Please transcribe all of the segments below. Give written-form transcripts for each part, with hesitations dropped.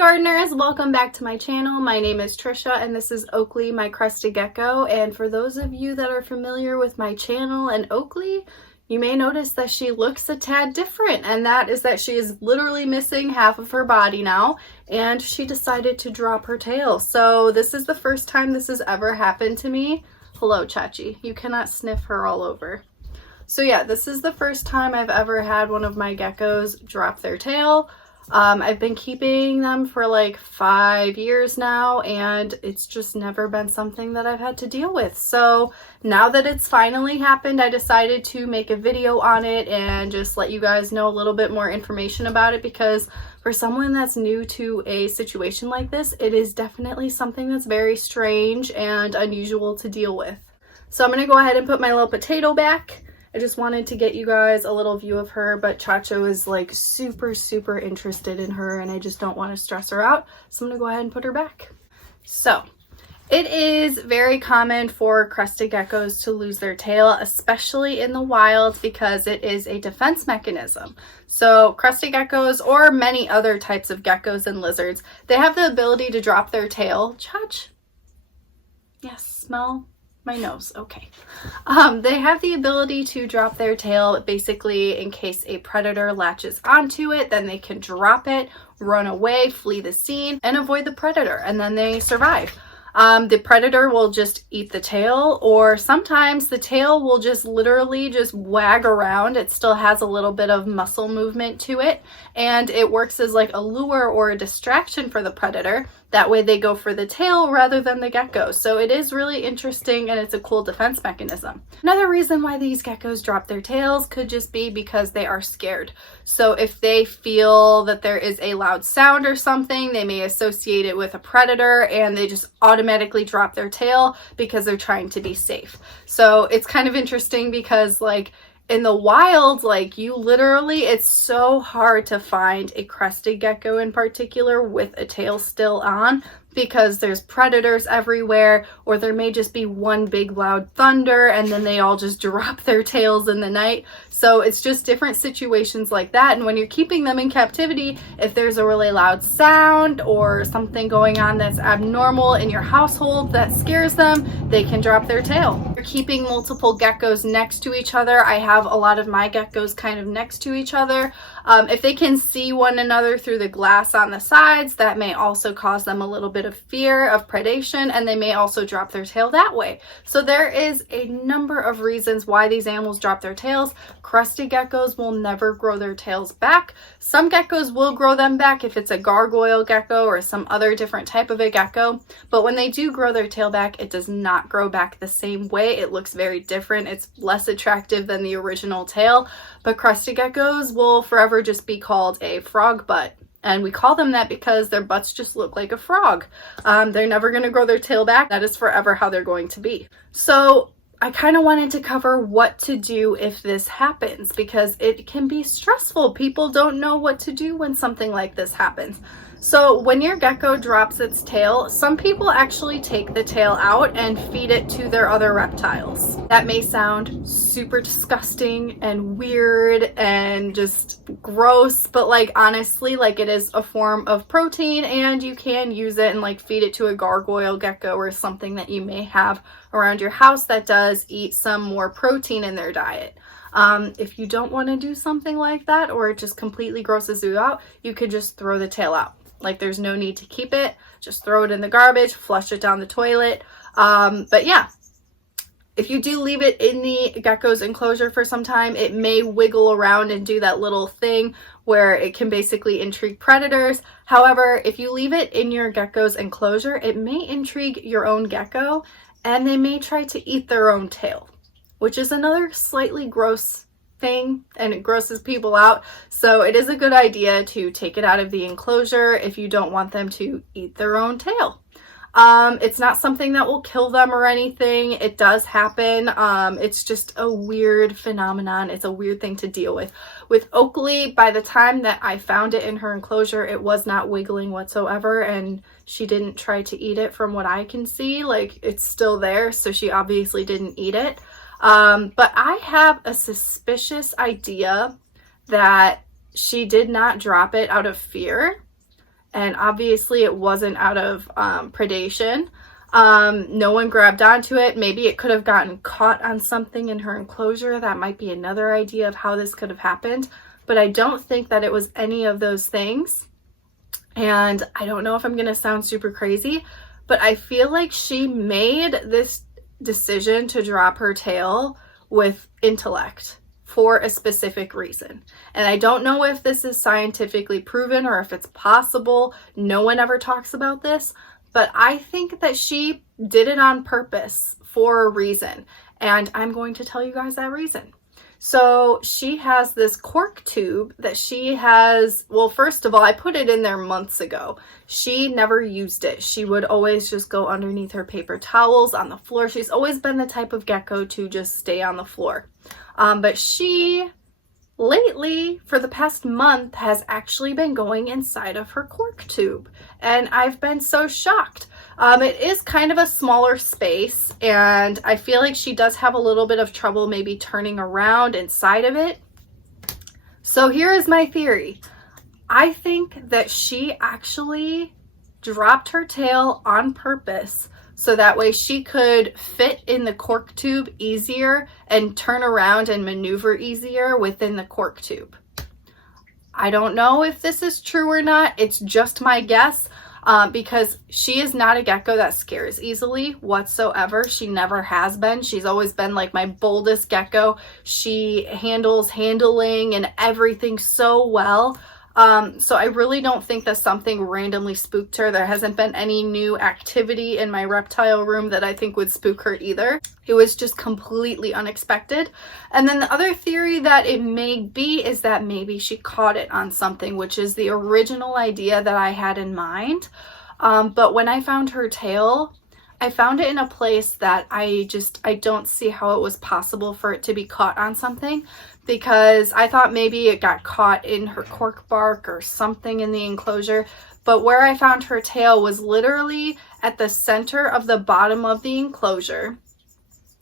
gardeners, welcome back to my channel. My name is Trisha and this is Oakley, my crested gecko. And for those of you that are familiar with my channel and Oakley, you may notice that she looks a tad different, and that is that she is literally missing half of her body now, and she decided to drop her tail. So this is the first time this has ever happened to me. Hello, Chachi. You cannot sniff her all over. So yeah, this is the first time I've ever had one of my geckos drop their tail. I've been keeping them for like 5 years now, and it's just never been something that I've had to deal with. So now that it's finally happened, I decided to make a video on it and just let you guys know a little bit more information about it, because for someone that's new to a situation like this, it is definitely something that's very strange and unusual to deal with. So I'm going to go ahead and put my little potato back. I just wanted to get you guys a little view of her, but Chacho is like super interested in her and I just don't want to stress her out. So I'm gonna go ahead and put her back. So it is very common for crested geckos to lose their tail, especially in the wild, because it is a defense mechanism. So crested geckos, or many other types of geckos and lizards, they have the ability to drop their tail. Chach? Yes, smell my nose. Okay. They have the ability to drop their tail basically in case a predator latches onto it, then they can drop it, run away, flee the scene, and avoid the predator, and then they survive. The predator will just eat the tail, or sometimes the tail will just literally just wag around. It still has a little bit of muscle movement to it, and it works as like a lure or a distraction for the predator. That way they go for the tail rather than the gecko. So it is really interesting and it's a cool defense mechanism. Another reason why these geckos drop their tails could just be because they are scared. So if they feel that there is a loud sound or something, they may associate it with a predator and they just automatically drop their tail because they're trying to be safe. So it's kind of interesting because like in the wild, like you literally, it's so hard to find a crested gecko in particular with a tail still on, because there's predators everywhere, or there may just be one big loud thunder and then they all just drop their tails in the night. So it's just different situations like that. And when you're keeping them in captivity, if there's a really loud sound or something going on that's abnormal in your household that scares them, they can drop their tail. If you're keeping multiple geckos next to each other, I have a lot of my geckos kind of next to each other. If they can see one another through the glass on the sides, that may also cause them a little bit of fear of predation, and they may also drop their tail that way. So there is a number of reasons why these animals drop their tails. Crested geckos will never grow their tails back. Some geckos will grow them back if it's a gargoyle gecko or some other different type of a gecko, but when they do grow their tail back, it does not grow back the same way. It looks very different. It's less attractive than the original tail, but crested geckos will forever just be called a frog butt. And we call them that because their butts just look like a frog. They're never going to grow their tail back. That is forever how they're going to be. So I kind of wanted to cover what to do if this happens, because it can be stressful. People don't know what to do when something like this happens. So when your gecko drops its tail, some people actually take the tail out and feed it to their other reptiles. That may sound super disgusting and weird and just gross, but like honestly, like it is a form of protein and you can use it and like feed it to a gargoyle gecko or something that you may have around your house that does eat some more protein in their diet. If you don't want to do something like that, or it just completely grosses you out, you could just throw the tail out. Like there's no need to keep it, just throw it in the garbage, flush it down the toilet. But yeah, if you do leave it in the gecko's enclosure for some time, it may wiggle around and do that little thing where it can basically intrigue predators. However, if you leave it in your gecko's enclosure, it may intrigue your own gecko and they may try to eat their own tail, which is another slightly gross thing, and it grosses people out. So it is a good idea to take it out of the enclosure if you don't want them to eat their own tail. It's not something that will kill them or anything. It does happen. It's just a weird phenomenon. It's a weird thing to deal with. With Oakley, by the time that I found it in her enclosure, it was not wiggling whatsoever, and she didn't try to eat it from what I can see. Like, it's still there, so she obviously didn't eat it. But I have a suspicious idea that she did not drop it out of fear. and obviously it wasn't out of predation. No one grabbed onto it. Maybe it could have gotten caught on something in her enclosure. That might be another idea of how this could have happened, but I don't think that it was any of those things. And I don't know if I'm gonna sound super crazy, but I feel like she made this decision to drop her tail with intellect for a specific reason. And I don't know if this is scientifically proven or if it's possible. No one ever talks about this, but I think that she did it on purpose for a reason. And I'm going to tell you guys that reason. So she has this cork tube that she has, well, first of all, I put it in there months ago. She never used it. She would always just go underneath her paper towels on the floor. She's always been the type of gecko to just stay on the floor. But she lately, for the past month, has actually been going inside of her cork tube. And I've been so shocked. It is kind of a smaller space, and I feel like she does have a little bit of trouble maybe turning around inside of it. So here is my theory. I think that she actually dropped her tail on purpose so that way she could fit in the cork tube easier and turn around and maneuver easier within the cork tube. I don't know if this is true or not. It's just my guess. Because she is not a gecko that scares easily whatsoever. She never has been. She's always been like my boldest gecko. She handles handling and everything so well. So I really don't think that something randomly spooked her. There hasn't been any new activity in my reptile room that I think would spook her either. It was just completely unexpected. And then the other theory that it may be is that maybe she caught it on something, which is the original idea that I had in mind. But when I found her tail, I found it in a place that I don't see how it was possible for it to be caught on something, because I thought maybe it got caught in her cork bark or something in the enclosure. But where I found her tail was literally at the center of the bottom of the enclosure,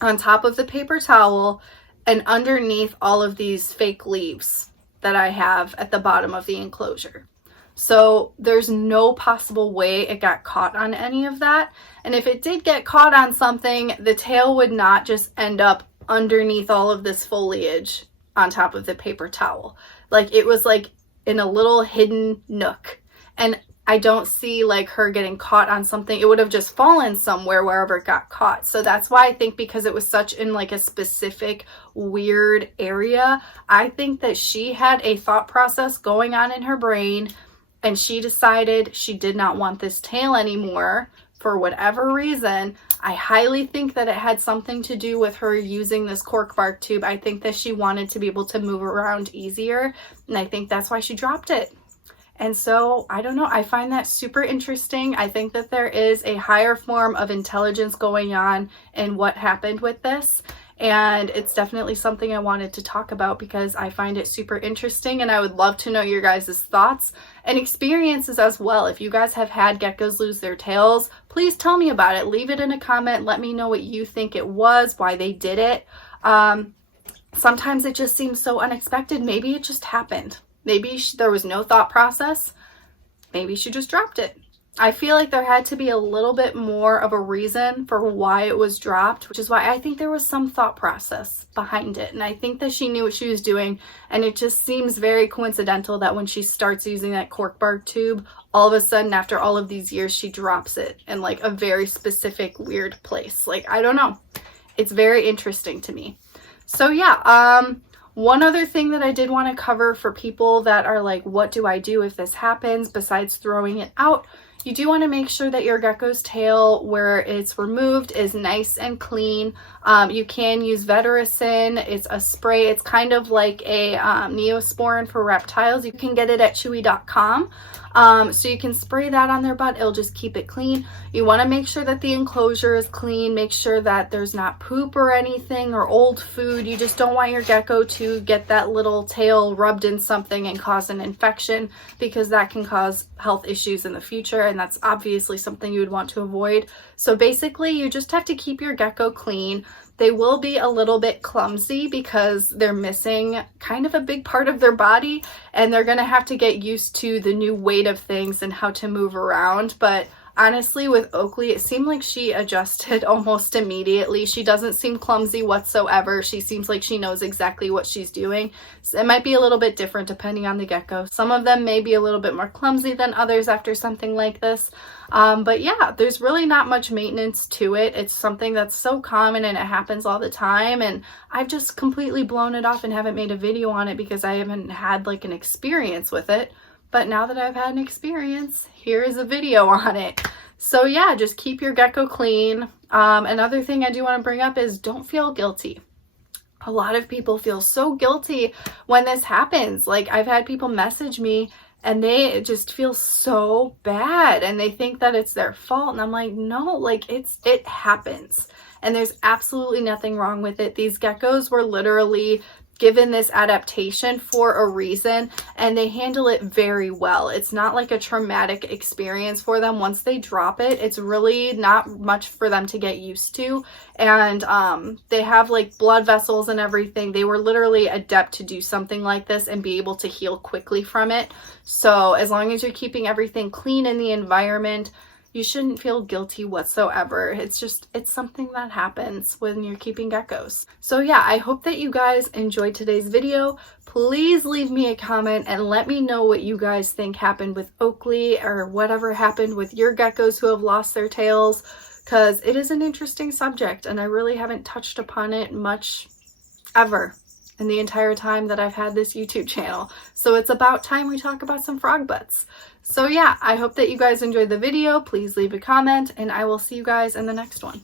on top of the paper towel, and underneath all of these fake leaves that I have at the bottom of the enclosure. So there's no possible way it got caught on any of that. And if it did get caught on something, the tail would not just end up underneath all of this foliage on top of the paper towel. Like, it was like in a little hidden nook. And I don't see like her getting caught on something. It would have just fallen somewhere wherever it got caught. So that's why I think, because it was such in like a specific weird area, I think that she had a thought process going on in her brain, and she decided she did not want this tail anymore for whatever reason. I highly think that it had something to do with her using this cork bark tube. I think that she wanted to be able to move around easier, and I think that's why she dropped it. And so, I don't know, I find that super interesting. I think that there is a higher form of intelligence going on in what happened with this. And it's definitely something I wanted to talk about because I find it super interesting, and I would love to know your guys' thoughts and experiences as well. If you guys have had geckos lose their tails, please tell me about it. Leave it in a comment. Let me know what you think it was, why they did it. Sometimes it just seems so unexpected. Maybe it just happened. Maybe there was no thought process. Maybe she just dropped it. I feel like there had to be a little bit more of a reason for why it was dropped, which is why I think there was some thought process behind it. And I think that she knew what she was doing, and it just seems very coincidental that when she starts using that cork bark tube, all of a sudden after all of these years, she drops it in like a very specific weird place. Like, I don't know. It's very interesting to me. So yeah, one other thing that I did want to cover for people that are like, what do I do if this happens besides throwing it out? You do want to make sure that your gecko's tail, where it's removed, is nice and clean. You can use Vetericyn. It's a spray. It's kind of like a Neosporin for reptiles. You can get it at chewy.com. So you can spray that on their butt. It'll just keep it clean. You want to make sure that the enclosure is clean. Make sure that there's not poop or anything or old food. You just don't want your gecko to get that little tail rubbed in something and cause an infection, because that can cause health issues in the future. and that's obviously something you would want to avoid. So basically, you just have to keep your gecko clean. They will be a little bit clumsy because they're missing kind of a big part of their body, and they're gonna have to get used to the new weight of things and how to move around. But honestly, with Oakley, it seemed like she adjusted almost immediately. She doesn't seem clumsy whatsoever. She seems like she knows exactly what she's doing. So it might be a little bit different depending on the gecko. Some of them may be a little bit more clumsy than others after something like this. But yeah, there's really not much maintenance to it. It's something that's so common and it happens all the time. And I've just completely blown it off and haven't made a video on it because I haven't had like an experience with it. But now that I've had an experience, here is a video on it. So yeah, just keep your gecko clean. Another thing I do want to bring up is don't feel guilty. A lot of people feel so guilty when this happens. Like, I've had people message me and they just feel so bad and they think that it's their fault. And I'm like, no, like it happens. And there's absolutely nothing wrong with it. These geckos were literally given this adaptation for a reason, and they handle it very well. It's not like a traumatic experience for them. Once they drop it, it's really not much for them to get used to. And they have like blood vessels and everything. They were literally adept to do something like this and be able to heal quickly from it. So as long as you're keeping everything clean in the environment, you shouldn't feel guilty whatsoever. It's something that happens when you're keeping geckos. So yeah, I hope that you guys enjoyed today's video. Please leave me a comment and let me know what you guys think happened with Oakley or whatever happened with your geckos who have lost their tails, because it is an interesting subject and I really haven't touched upon it much ever in the entire time that I've had this YouTube channel. So it's about time we talk about some frog butts. So yeah, I hope that you guys enjoyed the video. Please leave a comment and I will see you guys in the next one.